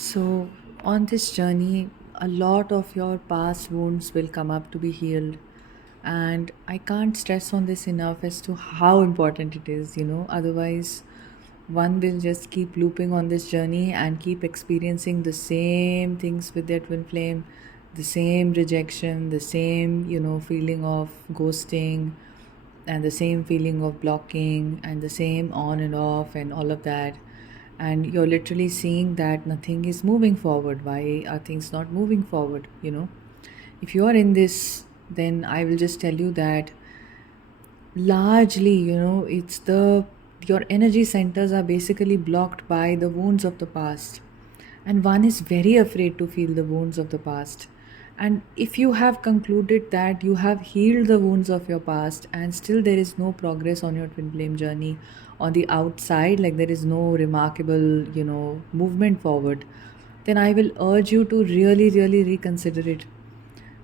So, on this journey, a lot of your past wounds will come up to be healed. And I can't stress on this enough as to how important it is. Otherwise, one will just keep looping on this journey and keep experiencing the same things with their twin flame, the same rejection, the same feeling of ghosting, and the same feeling of blocking, and the same on and off, and all of that. And you're literally seeing that nothing is moving forward. Why are things not moving forward? If you are in this, then I will just tell you that largely it's the your energy centers are basically blocked by the wounds of the past, and one is very afraid to feel the wounds of the past. And if you have concluded that you have healed the wounds of your past and still there is no progress on your twin flame journey on the outside, like there is no remarkable movement forward, then I will urge you to really really reconsider it.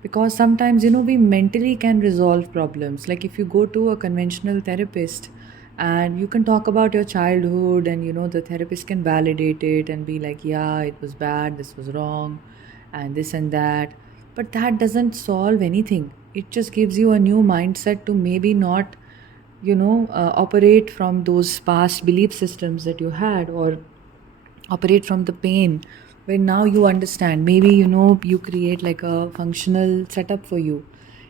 Because sometimes we mentally can resolve problems. Like if you go to a conventional therapist and you can talk about your childhood, and the therapist can validate it and be like, yeah, it was bad, this was wrong, and this and that. But that doesn't solve anything. It just gives you a new mindset to maybe not operate from those past belief systems that you had, or operate from the pain. When now you understand, maybe you create like a functional setup for you.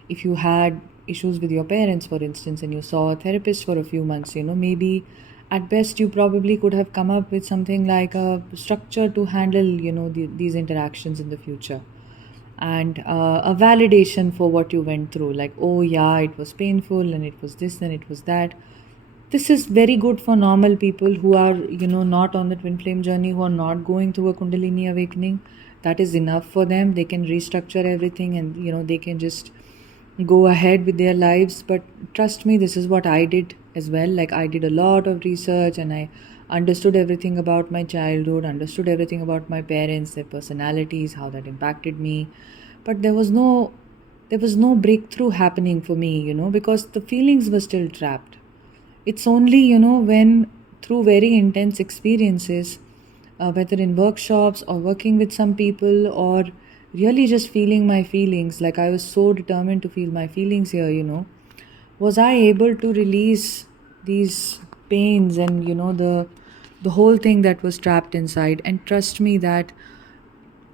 If you had issues with your parents, for instance, and you saw a therapist for a few months, maybe at best you probably could have come up with something like a structure to handle these interactions in the future, and a validation for what you went through, like, oh yeah, it was painful and it was this and it was that. This is very good for normal people who are not on the twin flame journey, who are not going through a kundalini awakening. That is enough for them. They can restructure everything, and they can just go ahead with their lives. But trust me, this is what I did as well. Like, I did a lot of research, and I understood everything about my childhood, understood everything about my parents, their personalities, how that impacted me. But there was no breakthrough happening for me because the feelings were still trapped. It's only when through very intense experiences, whether in workshops or working with some people, or really just feeling my feelings, like I was so determined to feel my feelings here, was I able to release these pains and the whole thing that was trapped inside. And trust me that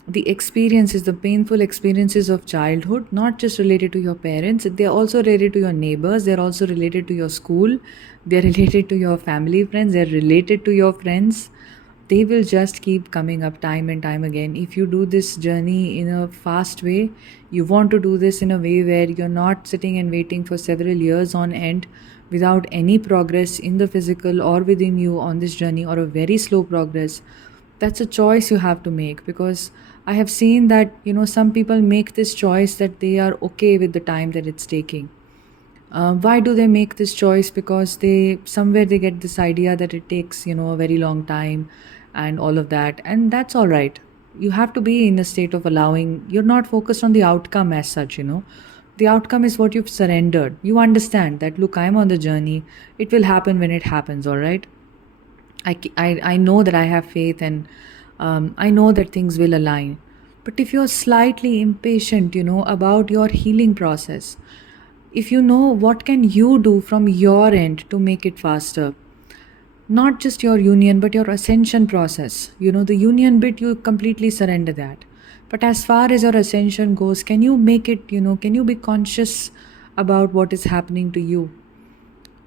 the experiences, the painful experiences of childhood, not just related to your parents, they're also related to your neighbors, they're also related to your school, they're related to your family friends, they're related to your friends. They will just keep coming up time and time again. If you do this journey in a fast way, you want to do this in a way where you're not sitting and waiting for several years on end without any progress in the physical or within you on this journey, or a very slow progress. That's a choice you have to make. Because I have seen that some people make this choice that they are okay with the time that it's taking. Why do they make this choice? Because they get this idea that it takes a very long time and all of that, and that's all right. You have to be in a state of allowing. You're not focused on the outcome as such. The outcome is what you've surrendered. You understand that, look, I'm on the journey, it will happen when it happens, all right. I know that I have faith, and I know that things will align. But if you're slightly impatient about your healing process, if you know what can you do from your end to make it faster, not just your union, but your ascension process. The union bit, you completely surrender that. But as far as your ascension goes, can you make it can you be conscious about what is happening to you?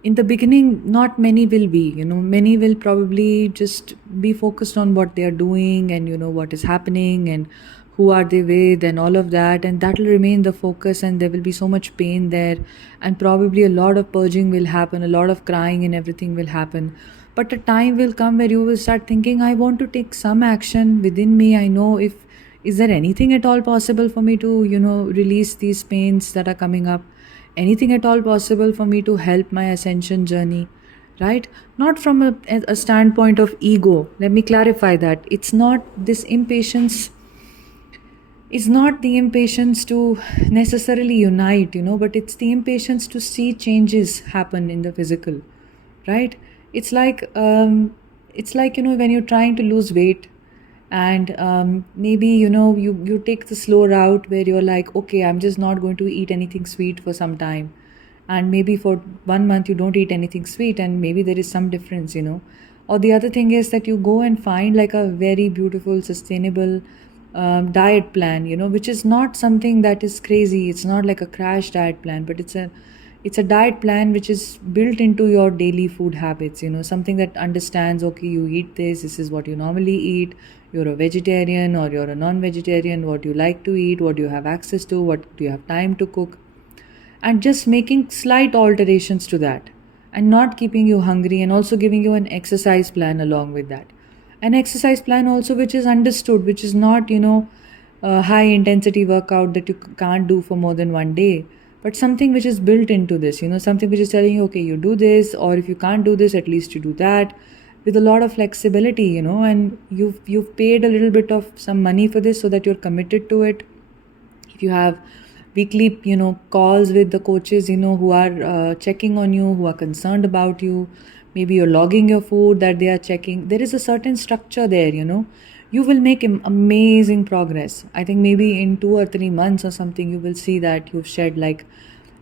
In the beginning, not many will be. Many will probably just be focused on what they are doing, and what is happening, and who are they with, and all of that, and that will remain the focus, and there will be so much pain there, and probably a lot of purging will happen, a lot of crying, and everything will happen. But a time will come where you will start thinking, I want to take some action within me. I know, if is there anything at all possible for me to release these pains that are coming up, anything at all possible for me to help my ascension journey, right? Not from a standpoint of ego. Let me clarify that. It's not this impatience, it's not the impatience to necessarily unite but it's the impatience to see changes happen in the physical, right? It's like when you're trying to lose weight, And maybe you take the slow route where you're like, okay, I'm just not going to eat anything sweet for some time, and maybe for 1 month you don't eat anything sweet, and maybe there is some difference. Or the other thing is that you go and find like a very beautiful sustainable diet plan, which is not something that is crazy. It's not like a crash diet plan, but it's a diet plan which is built into your daily food habits, something that understands, okay, you eat this is what you normally eat. You're a vegetarian or you're a non-vegetarian, what you like to eat, what you have access to, what do you have time to cook, and just making slight alterations to that, and not keeping you hungry, and also giving you an exercise plan along with that. An exercise plan also which is understood, which is not a high intensity workout that you can't do for more than 1 day, but something which is built into this, something which is telling you, okay, you do this, or if you can't do this, at least you do that, with a lot of flexibility, and you've paid a little bit of some money for this so that you're committed to it. If you have weekly calls with the coaches, who are checking on you, who are concerned about you, maybe you're logging your food that they are checking, there is a certain structure there. You will make amazing progress. I think maybe in 2 or 3 months or something, you will see that you've shed like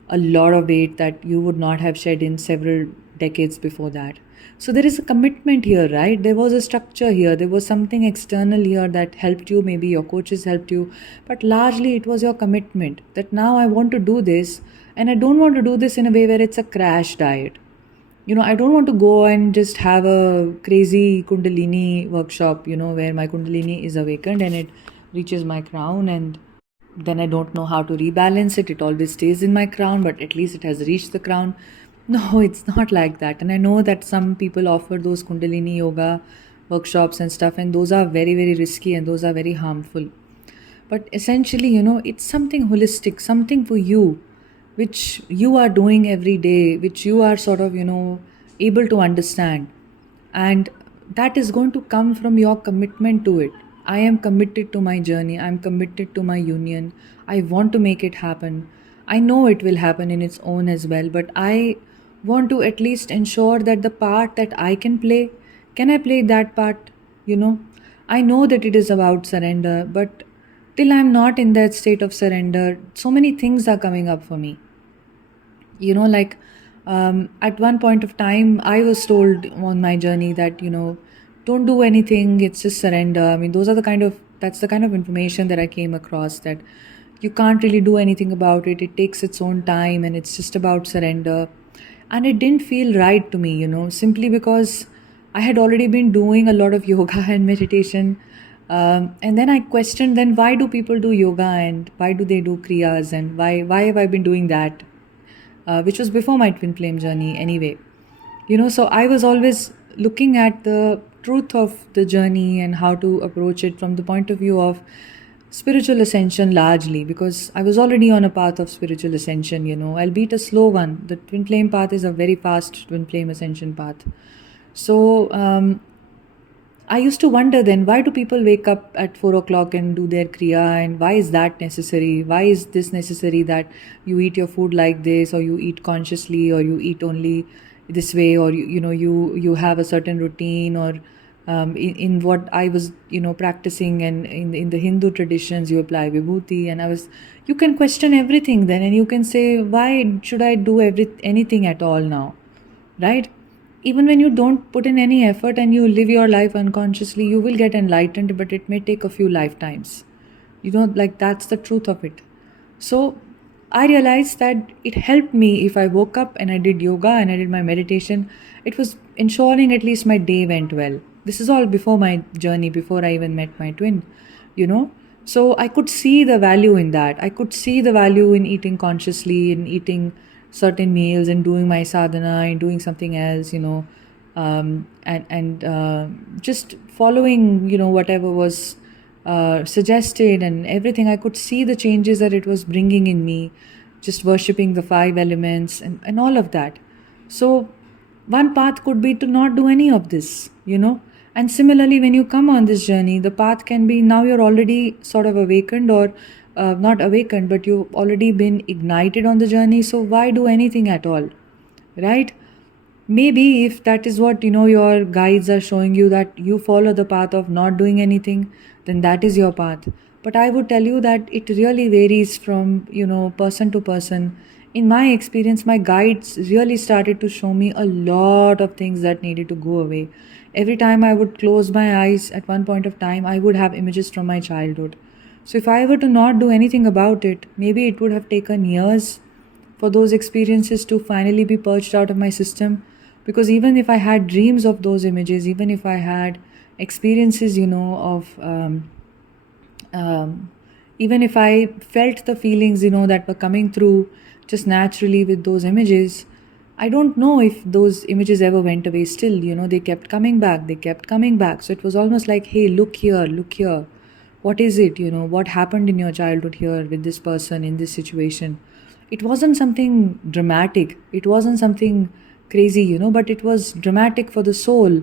a lot of weight that you would not have shed in several decades before that. So there is a commitment here, right? There was a structure here. There was something external here that helped you. Maybe your coaches helped you. But largely it was your commitment that now I want to do this, and I don't want to do this in a way where it's a crash diet. I don't want to go and just have a crazy kundalini workshop, where my kundalini is awakened and it reaches my crown, and then I don't know how to rebalance it. It always stays in my crown, but at least it has reached the crown. No, it's not like that. And I know that some people offer those Kundalini yoga workshops and stuff, and those are very, very risky and those are very harmful. But essentially, it's something holistic, something for you, which you are doing every day, which you are sort of, able to understand. And that is going to come from your commitment to it. I am committed to my journey. I'm committed to my union. I want to make it happen. I know it will happen in its own as well, but I want to at least ensure that the part that I can I play that part? You know, I know that it is about surrender, but till I'm not in that state of surrender, so many things are coming up for me. Like at one point of time, I was told on my journey that, don't do anything, it's just surrender. I mean, that's the kind of information that I came across, that you can't really do anything about it. It takes its own time and it's just about surrender. And it didn't feel right to me, simply because I had already been doing a lot of yoga and meditation. And then I questioned, then why do people do yoga and why do they do kriyas, and why have I been doing that? Which was before my twin flame journey anyway. So I was always looking at the truth of the journey and how to approach it from the point of view of spiritual ascension, largely because I was already on a path of spiritual ascension, albeit a slow one. The twin flame path is a very fast twin flame ascension path. So I used to wonder then, why do people wake up at 4 o'clock and do their kriya, and why is that necessary? Why is this necessary that you eat your food like this, or you eat consciously, or you eat only this way, or you have a certain routine, or in what I was practicing, and in the Hindu traditions you apply vibhuti, and you can question everything then, and you can say, why should I do anything at all now, right? Even when you don't put in any effort and you live your life unconsciously, you will get enlightened, but it may take a few lifetimes. Like that's the truth of it. So I realized that it helped me if I woke up and I did yoga and I did my meditation. It was ensuring at least my day went well. This is all before my journey, before I even met my twin, you know. So I could see the value in that. I could see the value in eating consciously, in eating certain meals, and doing my sadhana, and doing something else, and just following, whatever was suggested and everything. I could see the changes that it was bringing in me, just worshipping the five elements and all of that. So one path could be to not do any of this. And similarly, when you come on this journey, the path can be, now you're already sort of awakened, or not awakened, but you've already been ignited on the journey. So why do anything at all, right? Maybe if that is what your guides are showing you, that you follow the path of not doing anything, then that is your path. But I would tell you that it really varies from person to person. In my experience, my guides really started to show me a lot of things that needed to go away. Every time I would close my eyes at one point of time, I would have images from my childhood. So if I were to not do anything about it, maybe it would have taken years for those experiences to finally be purged out of my system. Because even if I had dreams of those images, even if I had experiences of um, even if I felt the feelings that were coming through just naturally with those images, I don't know if those images ever went away. Still, they kept coming back, they kept coming back. So it was almost like, hey, look here, look here. What is it? What happened in your childhood here with this person in this situation? It wasn't something dramatic, it wasn't something crazy, but it was dramatic for the soul.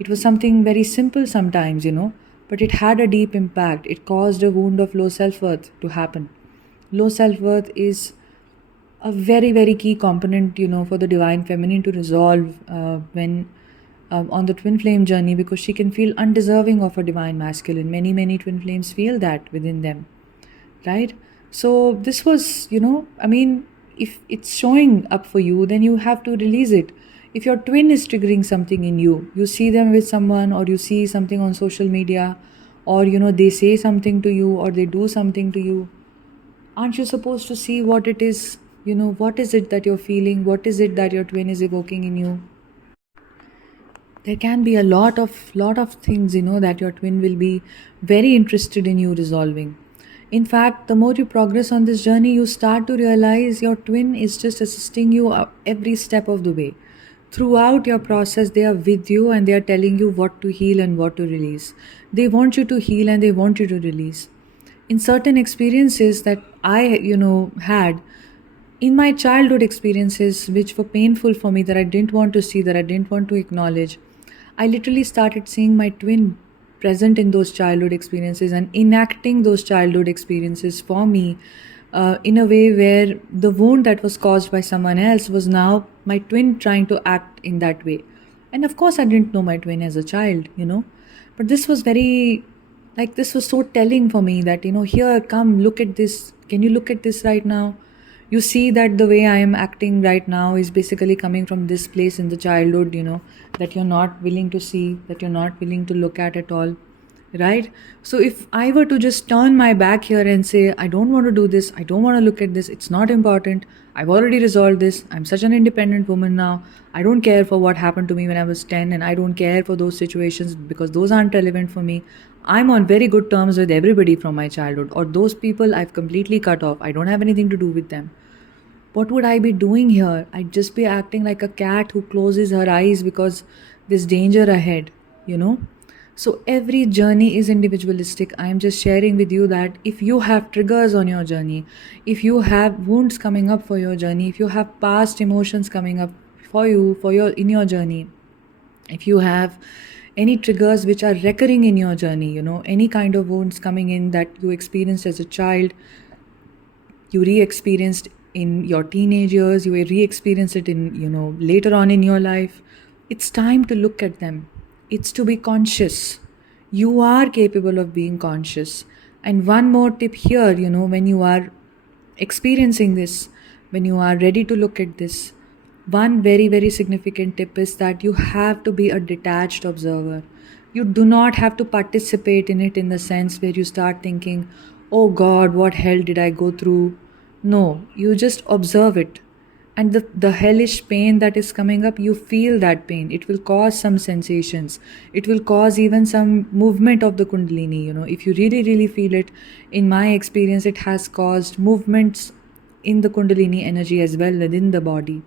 It was something very simple sometimes, but it had a deep impact. It caused a wound of low self worth to happen. Low self worth is a very, very key component, for the divine feminine to resolve when on the twin flame journey, because she can feel undeserving of a divine masculine. Many, many twin flames feel that within them, right? So this was, I mean, if it's showing up for you, then you have to release it. If your twin is triggering something in you, you see them with someone, or you see something on social media, or they say something to you, or they do something to you, aren't you supposed to see what it is? What is it that you're feeling? What is it that your twin is evoking in you? There can be a lot of things that your twin will be very interested in you resolving. In fact, the more you progress on this journey, you start to realize your twin is just assisting you every step of the way. Throughout your process, they are with you and they are telling you what to heal and what to release. They want you to heal and they want you to release. In certain experiences that I had in my childhood, experiences which were painful for me, that I didn't want to see, that I didn't want to acknowledge, I literally started seeing my twin present in those childhood experiences and enacting those childhood experiences for me, in a way where the wound that was caused by someone else was now my twin trying to act in that way. And of course, I didn't know my twin as a child, but this was very, like, this was so telling for me that, here, come, look at this. Can you look at this right now? You see that the way I am acting right now is basically coming from this place in the childhood, that you're not willing to see, that you're not willing to look at all, right? So if I were to just turn my back here and say, I don't want to do this, I don't want to look at this, it's not important, I've already resolved this, I'm such an independent woman now, I don't care for what happened to me when I was 10, and I don't care for those situations because those aren't relevant for me. I'm on very good terms with everybody from my childhood, or those people I've completely cut off, I don't have anything to do with them. What would I be doing here? I'd just be acting like a cat who closes her eyes because there's danger ahead, you know? So every journey is individualistic. I'm just sharing with you that if you have triggers on your journey, if you have wounds coming up for your journey, if you have past emotions coming up for you, for your in your journey, if you have any triggers which are recurring in your journey, any kind of wounds coming in that you experienced as a child, you re-experienced in your teenage years, you re-experienced it in later on in your life, it's time to look at them. It's to be conscious. You are capable of being conscious. And one more tip here, when you are experiencing this, when you are ready to look at this, one very, very significant tip is that you have to be a detached observer. You do not have to participate in it in the sense where you start thinking, oh God, what hell did I go through? No, you just observe it. And the hellish pain that is coming up, you feel that pain. It will cause some sensations. It will cause even some movement of the kundalini. If you really, really feel it, in my experience, it has caused movements in the kundalini energy as well within the body.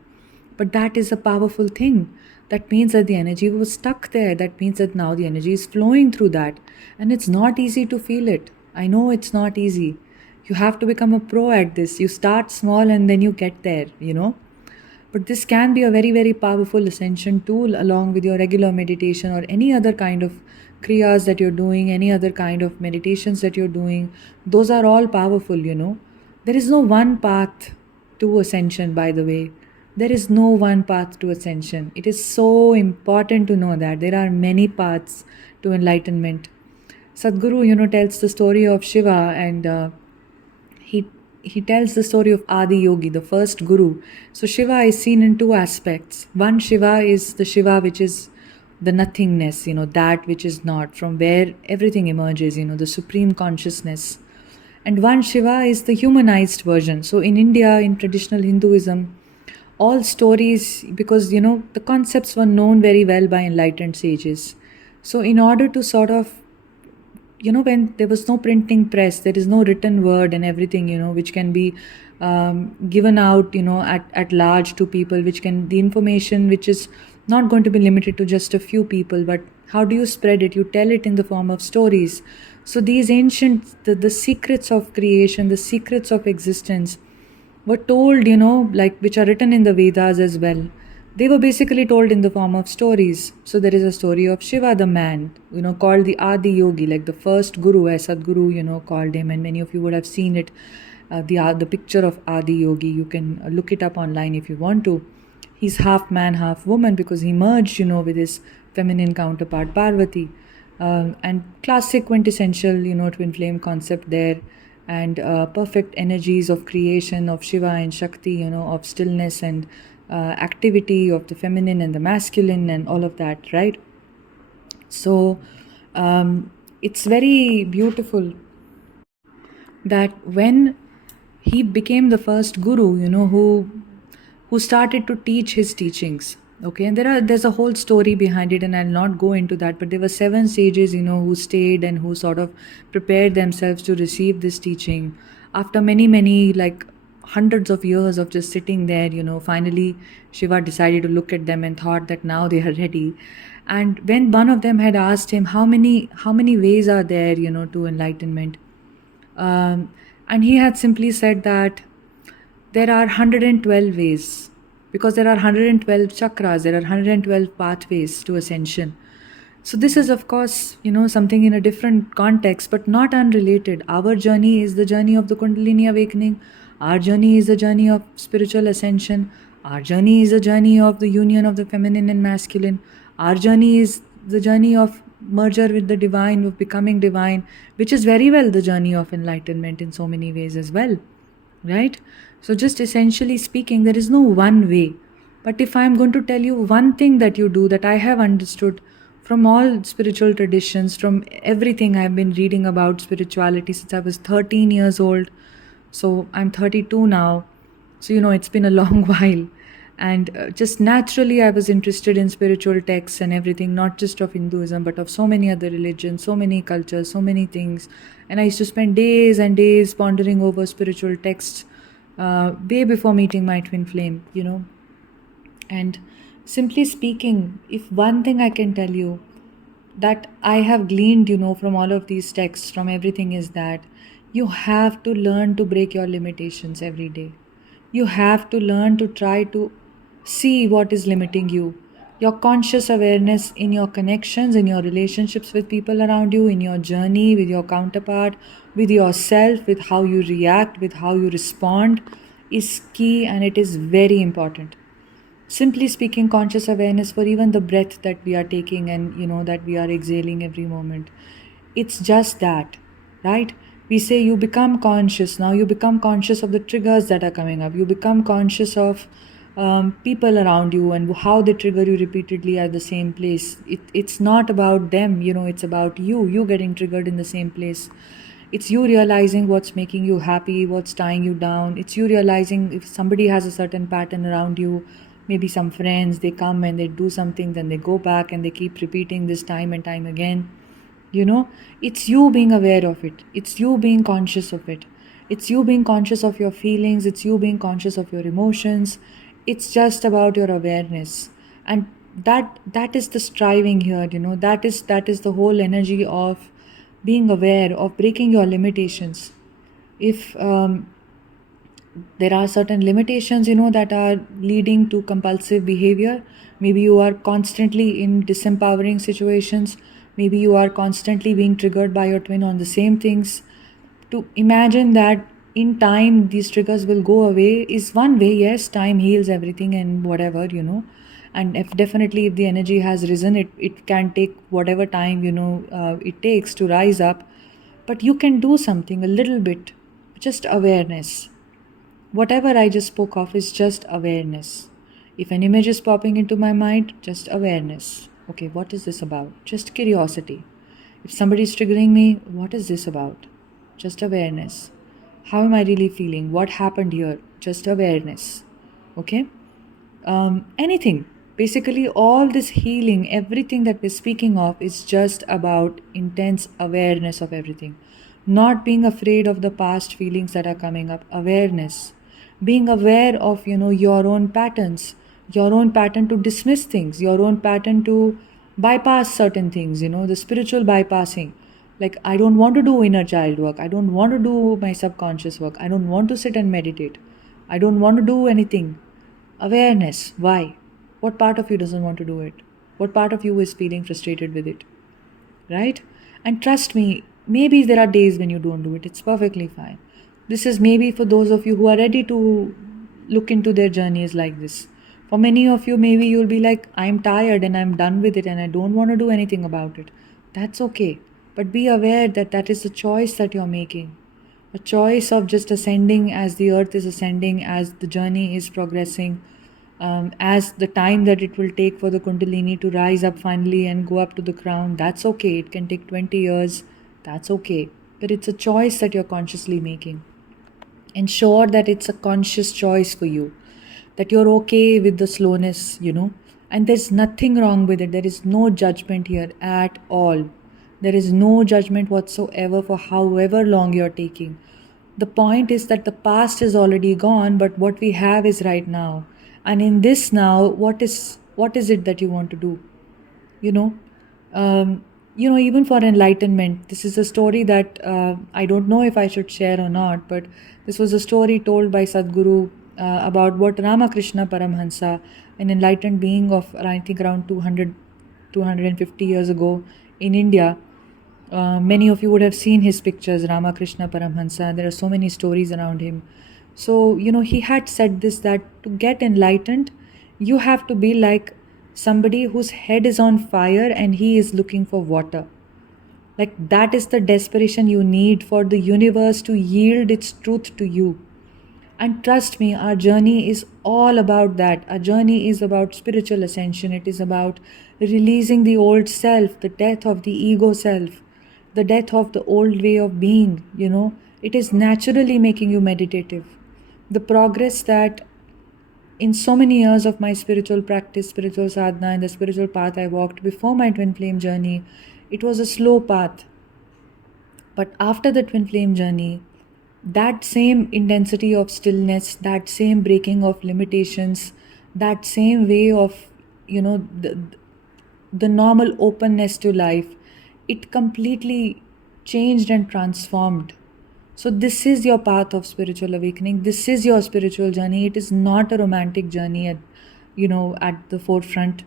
But that is a powerful thing. That means that the energy was stuck there. That means that now the energy is flowing through that. And it's not easy to feel it. I know it's not easy. You have to become a pro at this. You start small and then you get there. But this can be a very, very powerful ascension tool along with your regular meditation or any other kind of kriyas that you're doing, any other kind of meditations that you're doing. Those are all powerful. There is no one path to ascension, by the way. There is no one path to ascension. It is so important to know that there are many paths to enlightenment. Sadhguru, tells the story of Shiva, and he he tells the story of Adi Yogi, the first guru. So Shiva is seen in two aspects. One Shiva is the Shiva which is the nothingness, that which is not, from where everything emerges, the supreme consciousness. And one Shiva is the humanized version. So in India, in traditional Hinduism, all stories, because the concepts were known very well by enlightened sages. So in order to sort of, when there was no printing press, there is no written word and everything, which can be given out, at large to people, which can, the information which is not going to be limited to just a few people, but how do you spread it? You tell it in the form of stories. So these ancient, the secrets of creation, the secrets of existence were told, like which are written in the Vedas as well. They were basically told in the form of stories. So there is a story of Shiva the man, called the Adi Yogi, like the first guru, as Sadhguru, called him, and many of you would have seen it. The picture of Adi Yogi, you can look it up online if you want to. He's half man, half woman, because he merged, with his feminine counterpart Parvati. And classic quintessential, twin flame concept there, and perfect energies of creation of Shiva and Shakti, of stillness and activity of the feminine and the masculine and all of that, right? So it's very beautiful that when he became the first guru, who started to teach his teachings. Okay, and there's a whole story behind it, and I'll not go into that, but there were 7 sages, who stayed and who sort of prepared themselves to receive this teaching. After many, like hundreds of years of just sitting there, finally Shiva decided to look at them and thought that now they are ready. And when one of them had asked him how many ways are there, to enlightenment, and he had simply said that there are 112 ways, because there are 112 chakras, there are 112 pathways to ascension. So this is, of course, something in a different context, but not unrelated. Our journey is the journey of the Kundalini awakening. Our journey is the journey of spiritual ascension. Our journey is the journey of the union of the feminine and masculine. Our journey is the journey of merger with the divine, of becoming divine, which is very well the journey of enlightenment in so many ways as well, right? So just essentially speaking, there is no one way. But if I'm going to tell you one thing that you do that I have understood from all spiritual traditions, from everything I've been reading about spirituality since I was 13 years old. So I'm 32 now. So, it's been a long while. And just naturally, I was interested in spiritual texts and everything, not just of Hinduism, but of so many other religions, so many cultures, so many things. And I used to spend days and days pondering over spiritual texts way before meeting my twin flame, And simply speaking, if one thing I can tell you that I have gleaned, from all of these texts, from everything, is that you have to learn to break your limitations every day. You have to learn to try to see what is limiting you. Your conscious awareness in your connections, in your relationships with people around you, in your journey with your counterpart, with yourself, with how you react, with how you respond, is key, and it is very important. Simply speaking, conscious awareness for even the breath that we are taking and that we are exhaling every moment. It's just that, right? We say you become conscious. Now you become conscious of the triggers that are coming up. You become conscious of people around you and how they trigger you repeatedly at the same place. It's not about them, it's about you getting triggered in the same place. It's you realizing what's making you happy, what's tying you down. It's you realizing if somebody has a certain pattern around you, maybe some friends, they come and they do something, then they go back and they keep repeating this time and time again. It's you being aware of it. It's you being conscious of it. It's you being conscious of your feelings. It's you being conscious of your emotions. It's just about your awareness. And that is the striving here, that is the whole energy of being aware, of breaking your limitations. If there are certain limitations, that are leading to compulsive behavior. Maybe you are constantly in disempowering situations. Maybe you are constantly being triggered by your twin on the same things. To imagine that in time these triggers will go away is one way. Yes, time heals everything and whatever, and if definitely if the energy has risen, it can take whatever time, it takes to rise up. But you can do something a little bit, just awareness. Whatever I just spoke of is just awareness. If an image is popping into my mind, just awareness. Okay, what is this about? Just curiosity. If somebody is triggering me, what is this about? Just awareness. How am I really feeling? What happened here? Just awareness. Okay? Anything. Basically, all this healing, everything that we're speaking of is just about intense awareness of everything. Not being afraid of the past feelings that are coming up. Awareness. Being aware of, your own patterns, your own pattern to dismiss things, your own pattern to bypass certain things, the spiritual bypassing. Like, I don't want to do inner child work. I don't want to do my subconscious work. I don't want to sit and meditate. I don't want to do anything. Awareness. Why? What part of you doesn't want to do it? What part of you is feeling frustrated with it? Right? And trust me, maybe there are days when you don't do it. It's perfectly fine. This is maybe for those of you who are ready to look into their journeys like this. For many of you, maybe you'll be like, I'm tired and I'm done with it and I don't want to do anything about it. That's okay. But be aware that that is the choice that you're making. A choice of just ascending as the earth is ascending, as the journey is progressing, as the time that it will take for the kundalini to rise up finally and go up to the crown. That's okay. It can take 20 years. That's okay. But it's a choice that you're consciously making. Ensure that it's a conscious choice for you, that you're okay with the slowness, and there's nothing wrong with it. There is no judgment here at all. There is no judgment whatsoever for however long you're taking. The point is that the past is already gone, but what we have is right now. And in this now, what is it that you want to do? you know Even for enlightenment, this is a story that I don't know if I should share or not, but this was a story told by Sadhguru about what Ramakrishna Paramhansa, an enlightened being of I think around 250 years ago in India. Many of you would have seen his pictures, Ramakrishna Paramhansa. There are so many stories around him. So, he had said this, that to get enlightened, you have to be like somebody whose head is on fire and he is looking for water. Like, that is the desperation you need for the universe to yield its truth to you. And trust me, our journey is all about that. Our journey is about spiritual ascension. It is about releasing the old self, the death of the ego self, the death of the old way of being. It is naturally making you meditative. The progress that in so many years of my spiritual practice, spiritual sadhana, and the spiritual path I walked before my twin flame journey, it was a slow path. But after the twin flame journey, that same intensity of stillness, that same breaking of limitations, that same way of, the normal openness to life, it completely changed and transformed. So this is your path of spiritual awakening. This is your spiritual journey. It is not a romantic journey at the forefront.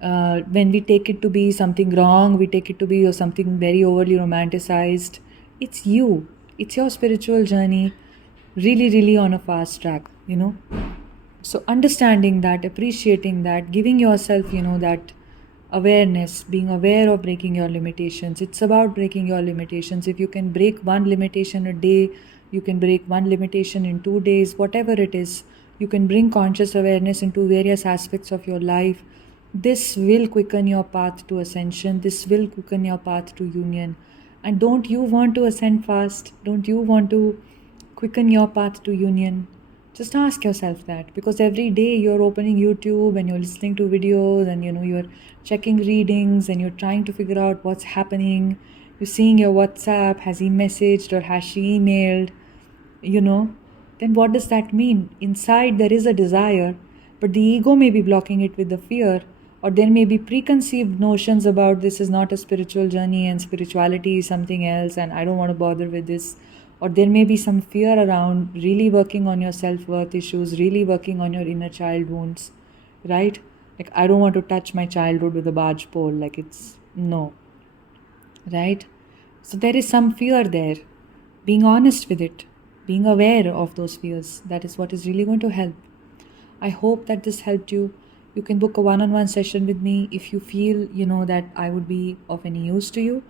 When we take it to be something wrong, we take it to be something very overly romanticized. It's you. It's your spiritual journey, really, really on a fast track. So understanding that, appreciating that, giving yourself, that awareness, being aware of breaking your limitations. It's about breaking your limitations. If you can break one limitation a day, you can break one limitation in 2 days, whatever it is, you can bring conscious awareness into various aspects of your life. This will quicken your path to ascension. This will quicken your path to union. And don't you want to ascend fast? Don't you want to quicken your path to union? Just ask yourself that, because every day you're opening YouTube and you're listening to videos and you're checking readings and you're trying to figure out what's happening. You're seeing your WhatsApp, has he messaged or has she emailed? Then what does that mean? Inside there is a desire, but the ego may be blocking it with the fear, or there may be preconceived notions about this is not a spiritual journey and spirituality is something else and I don't want to bother with this. Or there may be some fear around really working on your self-worth issues, really working on your inner child wounds, right? Like, I don't want to touch my childhood with a barge pole. Like, it's no, right? So there is some fear there. Being honest with it. being aware of those fears. That is what is really going to help. I hope that this helped you. You can book a one-on-one session with me if you feel, that I would be of any use to you.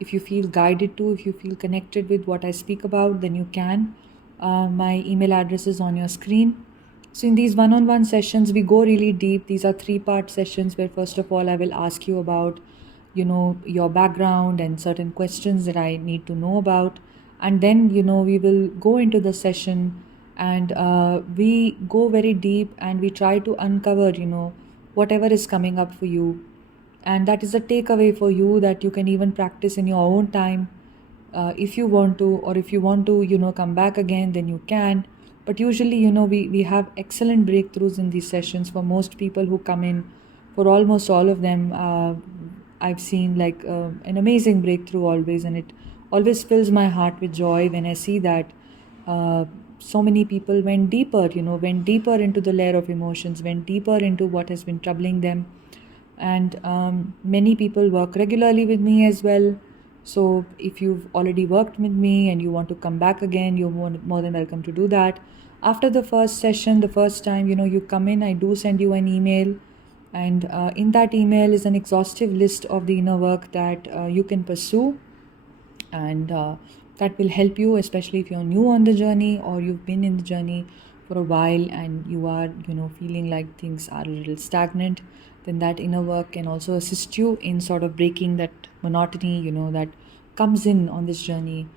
If you feel guided to, if you feel connected with what I speak about, then you can. My email address is on your screen. So in these one-on-one sessions, we go really deep. These are three-part sessions where first of all, I will ask you about, your background and certain questions that I need to know about. And then, we will go into the session and we go very deep and we try to uncover, whatever is coming up for you. And that is a takeaway for you that you can even practice in your own time, if you want to, or if you want to, come back again, then you can. But usually, we have excellent breakthroughs in these sessions for most people who come in. For almost all of them, I've seen like an amazing breakthrough always, and it always fills my heart with joy when I see that uh, so many people went deeper into the layer of emotions, went deeper into what has been troubling them. And many people work regularly with me as well. So if you've already worked with me and you want to come back again, you're more than welcome to do that. After the first session, the first time, you come in, I do send you an email. And in that email is an exhaustive list of the inner work that you can pursue, and that will help you, especially if you're new on the journey or you've been in the journey for a while and you are feeling like things are a little stagnant. Then that inner work can also assist you in sort of breaking that monotony that comes in on this journey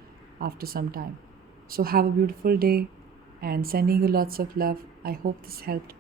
after some time. So have a beautiful day, and sending you lots of love. I hope this helped.